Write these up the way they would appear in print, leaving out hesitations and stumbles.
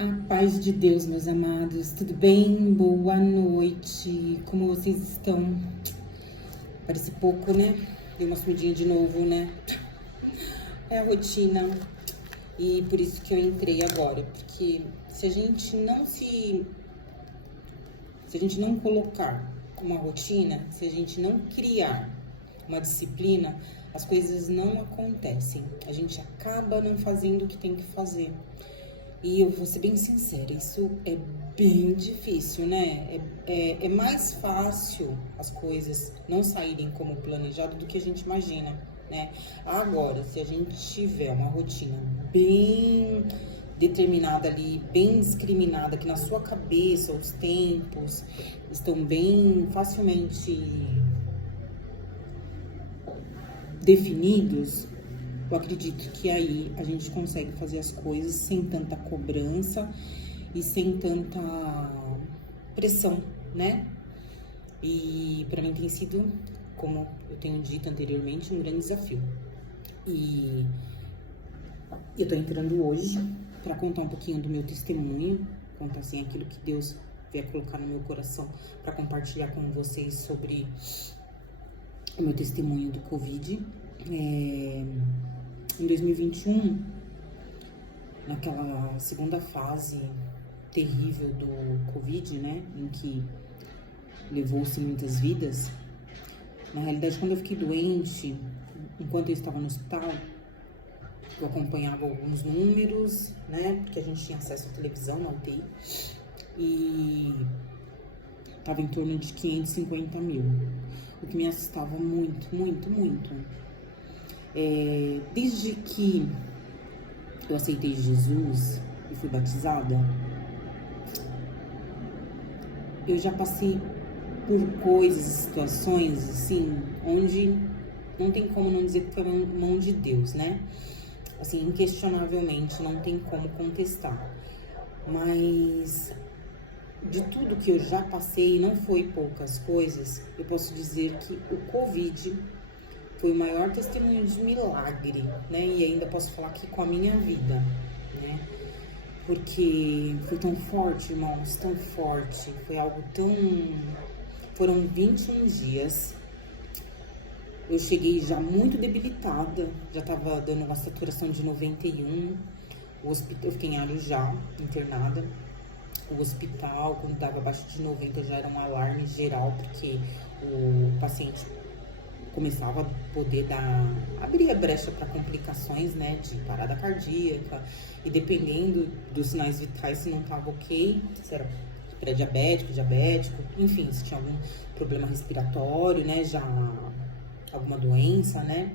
A paz de Deus, meus amados, tudo bem? Boa noite, como vocês estão? Parece pouco, né? Deu uma sumidinha de novo, né? É a rotina e por isso que eu entrei agora, porque se a gente não colocar uma rotina, se a gente não criar uma disciplina, as coisas não acontecem, a gente acaba não fazendo o que tem que fazer. E eu vou ser bem sincera, isso é bem difícil, né? É mais fácil as coisas não saírem como planejado do que a gente imagina, né? Agora, se a gente tiver uma rotina bem determinada ali, bem discriminada, que na sua cabeça os tempos estão bem facilmente definidos, eu acredito que aí a gente consegue fazer as coisas sem tanta cobrança e sem tanta pressão, né? E para mim tem sido, como eu tenho dito anteriormente, um grande desafio. E eu tô entrando hoje para contar um pouquinho do meu testemunho, contar assim aquilo que Deus vier colocar no meu coração para compartilhar com vocês sobre o meu testemunho do Covid. Em 2021, naquela segunda fase terrível do Covid, né, em que levou-se muitas vidas, na realidade, quando eu fiquei doente, enquanto eu estava no hospital, eu acompanhava alguns números, né, porque a gente tinha acesso à televisão na UTI, e estava em torno de 550 mil, o que me assustava muito, muito, muito. Desde que eu aceitei Jesus e fui batizada, eu já passei por coisas e situações assim, onde não tem como não dizer que foi a mão de Deus, né? Assim, inquestionavelmente, não tem como contestar. Mas de tudo que eu já passei, não foi poucas coisas, eu posso dizer que o Covid foi o maior testemunho de milagre, né? E ainda posso falar aqui com a minha vida, né? Porque foi tão forte, irmãos, tão forte. Foi algo tão... Foram 21 dias. Eu cheguei já muito debilitada. Já tava dando uma saturação de 91. Eu fiquei em Arujá, internada. O hospital, quando dava abaixo de 90, já era um alarme geral, porque o paciente começava a poder abrir a brecha para complicações, né, de parada cardíaca, e dependendo dos sinais vitais, se não estava ok, se era pré-diabético, diabético, enfim, se tinha algum problema respiratório, né, já alguma doença, né,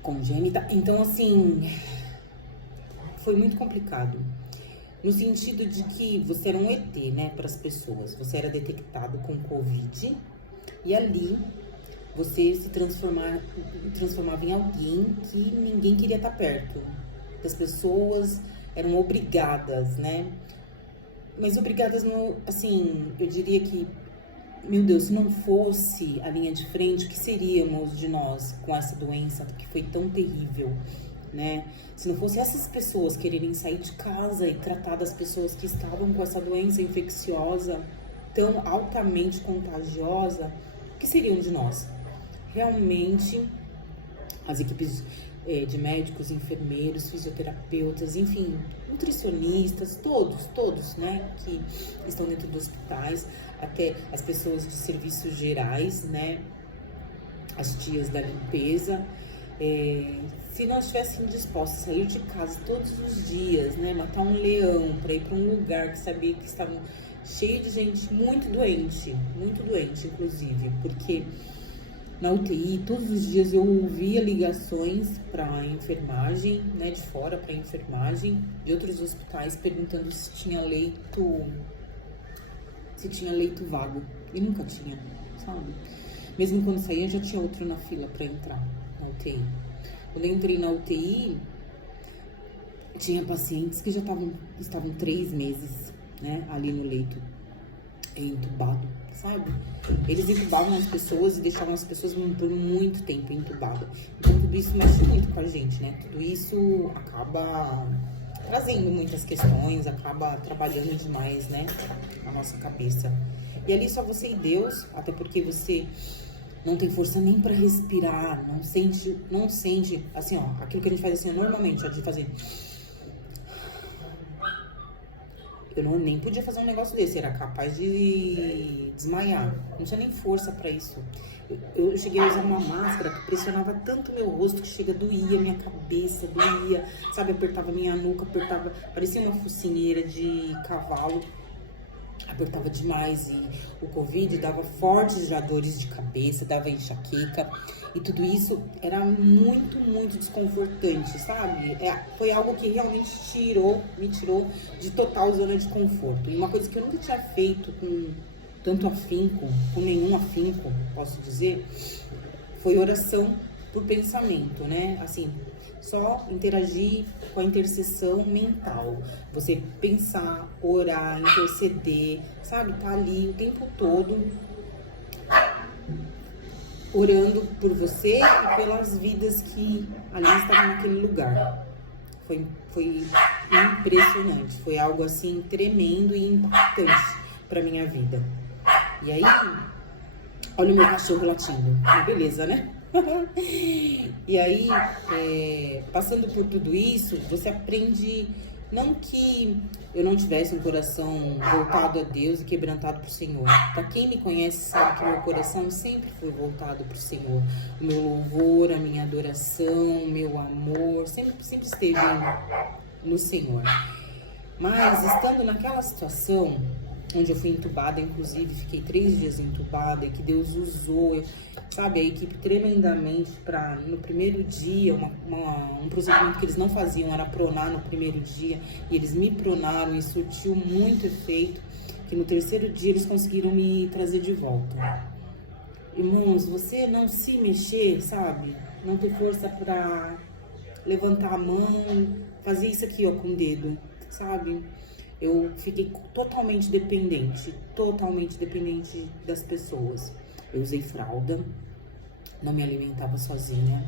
congênita. Então, assim, foi muito complicado, no sentido de que você era um ET, né, para as pessoas. Você era detectado com Covid, e ali você se transformava em alguém que ninguém queria estar perto. As pessoas eram obrigadas, né? Mas obrigadas, assim, eu diria que, meu Deus, se não fosse a linha de frente, o que seríamos de nós com essa doença que foi tão terrível, né? Se não fosse essas pessoas quererem sair de casa e tratar das pessoas que estavam com essa doença infecciosa, tão altamente contagiosa, o que seriam de nós? Realmente, as equipes de médicos, enfermeiros, fisioterapeutas, enfim, nutricionistas, todos, né, que estão dentro dos hospitais, até as pessoas de serviços gerais, né, as tias da limpeza, se nós estivéssemos dispostos a sair de casa todos os dias, né, matar um leão para ir para um lugar que sabia que estavam cheio de gente muito doente, inclusive, porque na UTI, todos os dias eu ouvia ligações para a enfermagem, né, de fora para a enfermagem, de outros hospitais, perguntando se tinha leito vago. E nunca tinha, sabe? Mesmo quando saía, já tinha outro na fila para entrar na UTI. Quando eu entrei na UTI, tinha pacientes que já estavam 3 meses, né, ali no leito, entubado, sabe? Eles entubavam as pessoas e deixavam as pessoas por muito tempo entubadas. Então tudo isso mexe muito com a gente, né? Tudo isso acaba trazendo muitas questões, acaba trabalhando demais, né, a nossa cabeça. E ali só você e Deus, até porque você não tem força nem pra respirar, não sente, assim, ó, aquilo que a gente faz assim, normalmente, ó, de fazer. Eu nem podia fazer um negócio desse, era capaz de desmaiar. Não tinha nem força pra isso. Eu cheguei a usar uma máscara que pressionava tanto meu rosto que chega, doía minha cabeça, doía, sabe? Apertava minha nuca, apertava, parecia uma focinheira de cavalo. Apertava demais e o Covid dava fortes já dores de cabeça, dava enxaqueca. E tudo isso era muito, muito desconfortante, sabe? Foi algo que realmente me tirou de total zona de conforto. E uma coisa que eu nunca tinha feito com tanto afinco, com nenhum afinco, posso dizer, foi oração por pensamento, né? Assim, só interagir com a intercessão mental. Você pensar, orar, interceder, sabe? Tá ali o tempo todo orando por você e pelas vidas que ali estavam naquele lugar. Foi impressionante, foi algo assim tremendo e impactante para minha vida. E aí, olha o meu cachorro latindo, beleza, né? E aí, passando por tudo isso, você aprende, não que eu não tivesse um coração voltado a Deus e quebrantado para o Senhor. Para quem me conhece sabe que meu coração sempre foi voltado para o Senhor. O meu louvor, a minha adoração, o meu amor, sempre esteve no Senhor. Mas estando naquela situação, onde eu fui entubada, inclusive, fiquei 3 dias entubada, e que Deus usou, sabe, a equipe tremendamente para, no primeiro dia, um procedimento que eles não faziam, era pronar no primeiro dia, e eles me pronaram e surtiu muito efeito, que no 3º dia eles conseguiram me trazer de volta. Irmãos, você não se mexer, sabe, não ter força para levantar a mão, fazer isso aqui, ó, com o dedo, sabe? Eu fiquei totalmente dependente das pessoas. Eu usei fralda, não me alimentava sozinha,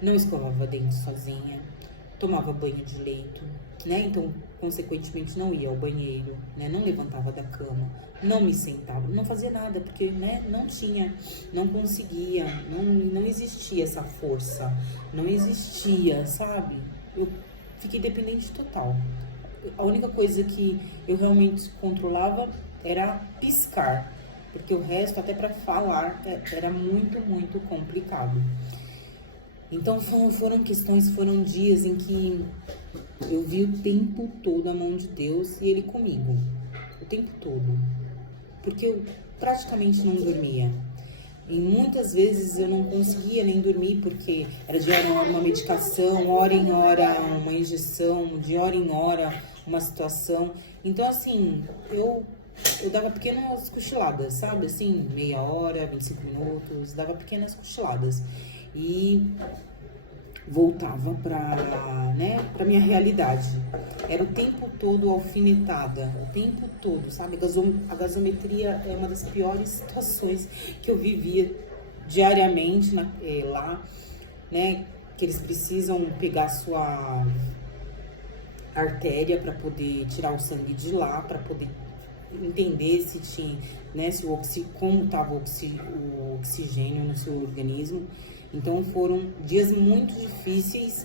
não escovava dente sozinha, tomava banho de leito, né? Então, consequentemente, não ia ao banheiro, né? Não levantava da cama, não me sentava, não fazia nada, porque, né? Não conseguia, não existia essa força, não existia, sabe? Eu fiquei dependente total. A única coisa que eu realmente controlava era piscar, porque o resto, até para falar, era muito, muito complicado. Então foram dias em que eu vi o tempo todo a mão de Deus e Ele comigo, o tempo todo, porque eu praticamente não dormia. E muitas vezes eu não conseguia nem dormir, porque era de hora em hora uma medicação, hora em hora uma injeção, de hora em hora uma situação. Então, assim, eu dava pequenas cochiladas, sabe? Assim, meia hora, 25 minutos, dava pequenas cochiladas. E voltava pra minha realidade. Era o tempo todo alfinetada, o tempo todo, sabe? A gasometria é uma das piores situações que eu vivia diariamente lá, né? Que eles precisam pegar sua artéria para poder tirar o sangue de lá, para poder entender se tinha, né, como estava o oxigênio no seu organismo. Então foram dias muito difíceis,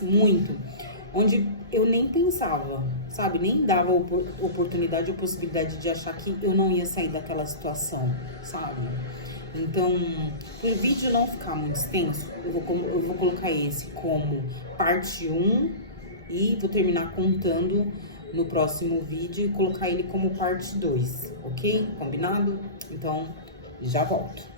onde eu nem pensava, sabe, nem dava oportunidade ou possibilidade de achar que eu não ia sair daquela situação, sabe? Então, para o vídeo não ficar muito extenso, eu vou colocar esse como parte 1 e vou terminar contando no próximo vídeo e colocar ele como parte 2, ok? Combinado? Então, já volto.